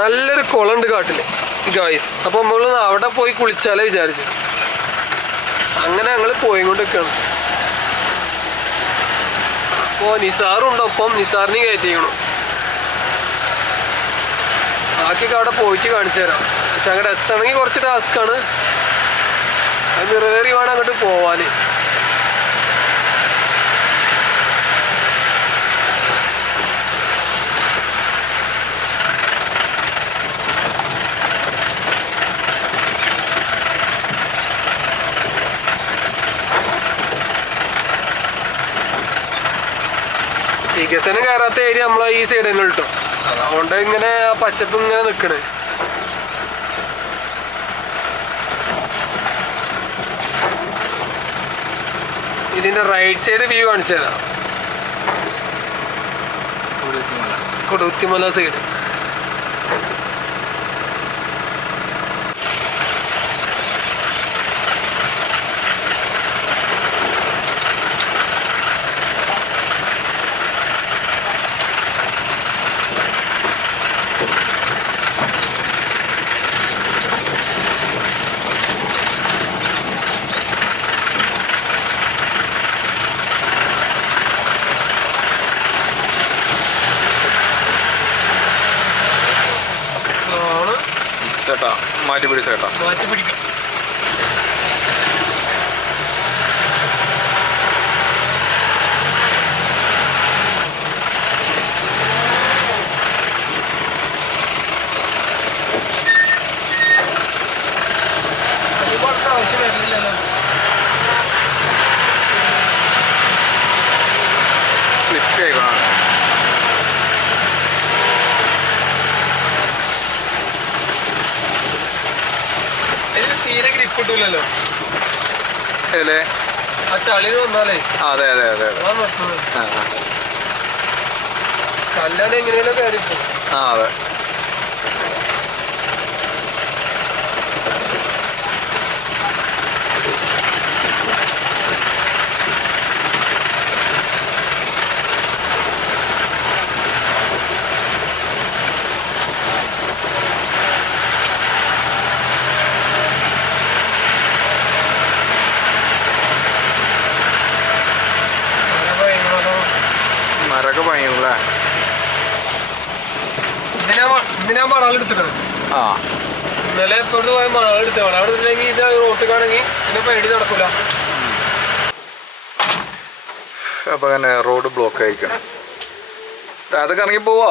നല്ലൊരു കുളമുണ്ട് കാട്ടിൽ. ഗായ്സ് അപ്പൊ നമ്മൾ അവിടെ പോയി കുളിച്ചാലേ വിചാരിച്ചു. അങ്ങനെ ഞങ്ങൾ പോയി കൊണ്ടിരിക്കുകയാണ് അപ്പോൾ നിസാറുണ്ട്? ഒപ്പം നിസാറിനെയും കയറ്റിക്കണം. ബാക്കിയൊക്കെ അവിടെ പോയിട്ട് കാണിച്ചു തരാം. പക്ഷെ അങ്ങോട്ട് എത്തണമെങ്കിൽ കുറച്ച് ടാസ്ക്കാണ് അത് നിറവേറി വേണം അങ്ങോട്ട് പോവാന്. വികസനം കയറാത്ത ഏരിയ നമ്മളെ ഈ സൈഡ് തന്നെ കിട്ടും അതുകൊണ്ട് ഇങ്ങനെ ആ പച്ചപ്പ് ഇങ്ങനെ നിക്കണേ. ഇതിന്റെ റൈറ്റ് സൈഡ് വ്യൂ കാണിച്ചു തരാം. കൊടുത്തിമല. സൈഡ് ആണ് ചേട്ടാ മാറ്റി പിടിച്ചേട്ടാ മാറ്റി പിടിക്കാം. കിട്ടൂലല്ലോ. അല്ലേ? ആ ചളി വന്നാലേ. അതെ അതെ അതെ അതെ. അതാണ് പ്രശ്നം. കല്ലാണ് എങ്ങനെയാലും കാര്യം ആ അതെ. മണാൾ എടുത്തിക്കണം ആ. ഇന്നലെ ഇപ്പോഴത്തെ പോയ മണാൾ എടുത്ത മണാൾ എടുത്തില്ലെങ്കിൽ ഇത് റോട്ടിലാണെങ്കിൽ പിന്നെ പരിപാടി നടക്കൂല. അപ്പൊ അങ്ങനെ റോഡ് ബ്ലോക്ക് ആയിരിക്കണം. താഴത്തേക്ക് ഇറങ്ങി പോവോ?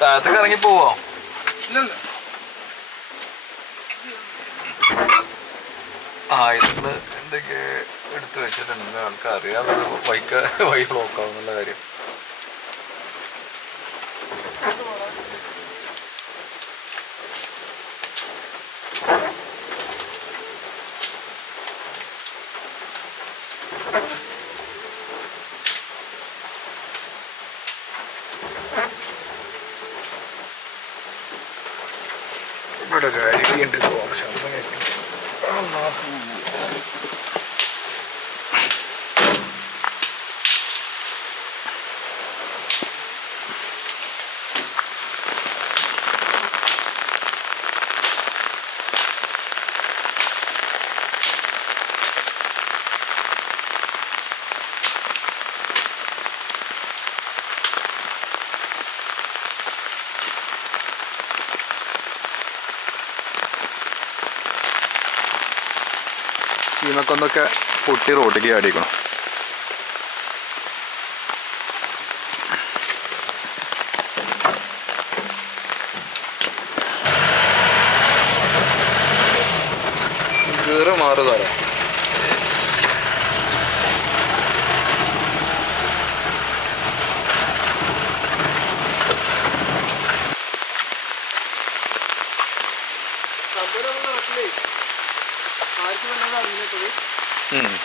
താഴത്തേക്ക് ഇറങ്ങി പോവോ? ആ എന്തൊക്കെ എടുത്തു വെച്ചിട്ടുണ്ട് ആൾക്ക് അറിയാം വൈക്ക് വൈ ബ്ലോക്ക് ആവുന്നുള്ള കാര്യം. ചീമക്കൊന്നൊക്കെ പൊട്ടി റോട്ടിലേക്ക് ചാടിക്കണം കീറ് മാറുതാലേ സംഭവം നമ്മുടെ നാട്ടിലേ ആർക്കും വല്ലാതെ അറിഞ്ഞിട്ടത് നമ്മൾ തന്നെ എത്ര വൈകിയില്ലേ ഇന്നലെ എത്ര വൈകിയത് കണ്ടു ഇത് ഇത്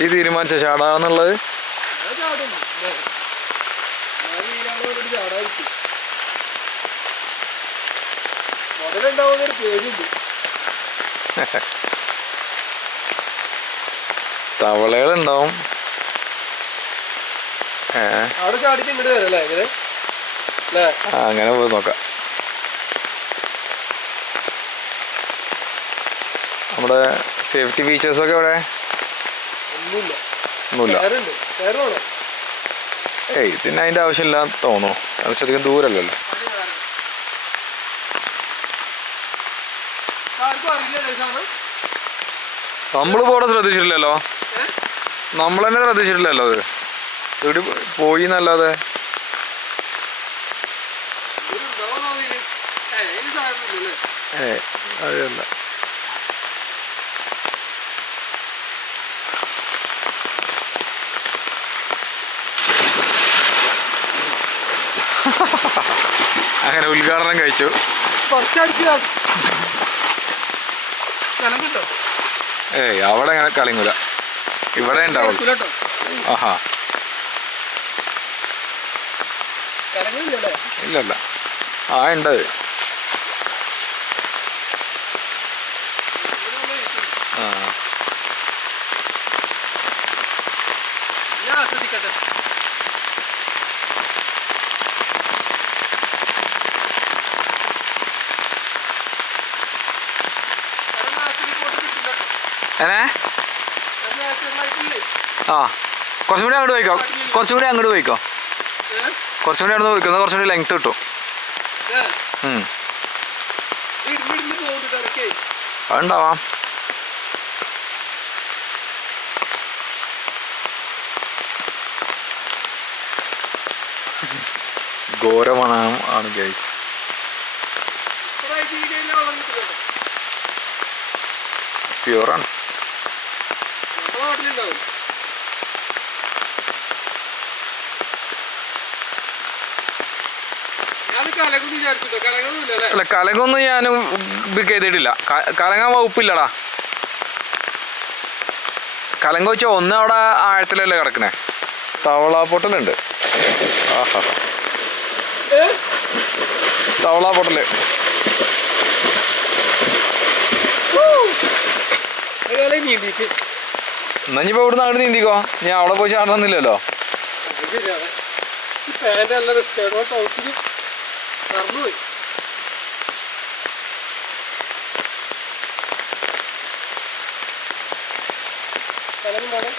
വരല്ലേ തീരുമാനിച്ച ചാടാന്നുള്ളത്? തവളകളുണ്ടാവും. അങ്ങനെ പോയി നോക്കാം. നമ്മുടെ സേഫ്റ്റി ഫീച്ചേഴ്സൊക്കെ ഇവിടെ ഒന്നുമില്ല. ഏയ് പിന്നെ അതിന്റെ ആവശ്യമില്ല തോന്നുന്നു. അധികം ദൂരമല്ലല്ലോ നമ്മൾ പോടെ ശ്രദ്ധിച്ചിട്ടില്ലല്ലോ? നമ്മൾ തന്നെ ശ്രദ്ധിച്ചിട്ടില്ലല്ലോ അത്. ഇവിടെ പോയി എന്നല്ലാതെ. ഏ അതല്ല. ഉദ്ഘാടനം കഴിച്ചു. ഏയ് അവിടെ അങ്ങനെ കളിങ്ങൂല. ഇവിടെ ഉണ്ടാവും. ആഹാ. ഇല്ലല്ല. ആ ഉണ്ട്. ആ. ഞാൻ അത് ആ കുറച്ചും കൂടി അങ്ങോട്ട് പോയിക്കോ. കുറച്ചും കൂടി അങ്ങോട്ട് പോയിക്കോ. ഏ? കുറച്ചും കൂടി അങ്ങോട്ട് പോയിക്കോ. കുറച്ചും കൂടി ലെങ്ത് കിട്ടും. ഏ? അതുണ്ടാവാം. ഘോരമണം ആണ് ഗൈസ് ഇവിടെ ഈ രീതിയിലുള്ള വെള്ളം കിട്ടില്ല കേട്ടോ. പ്യൂറാണ് നമ്മുടെ നാട്ടിലുണ്ടാവും ഞാൻ കലകൊന്നും വിചാരിച്ചിട്ടോ കലകൊന്നുമില്ല അല്ലേ? കലകൊന്നും ഞാൻ ബിക്ക് ചെയ്തിട്ടില്ല. കലങ്ങാൻ വകുപ്പില്ലടാ. കലങ്ക വെച്ചാൽ ഒന്ന് അവിടെ ആഴത്തിലല്ലേ കിടക്കണേ? തവള പൊട്ടലുണ്ട് ആഹാ? തവള പൊട്ടൽ. എന്നാ ഇപ്പൊ ഇവിടുന്ന് അങ്ങോട്ട് നീന്തിക്കോ. ഞാൻ അവിടെ പോയി ചാടണമെന്നില്ലല്ലോ നല്ല റിസ്ക് ആയിരുന്നു ആ ടൗസിൽ മറന്നുപോയി കലങ്ങും വേണം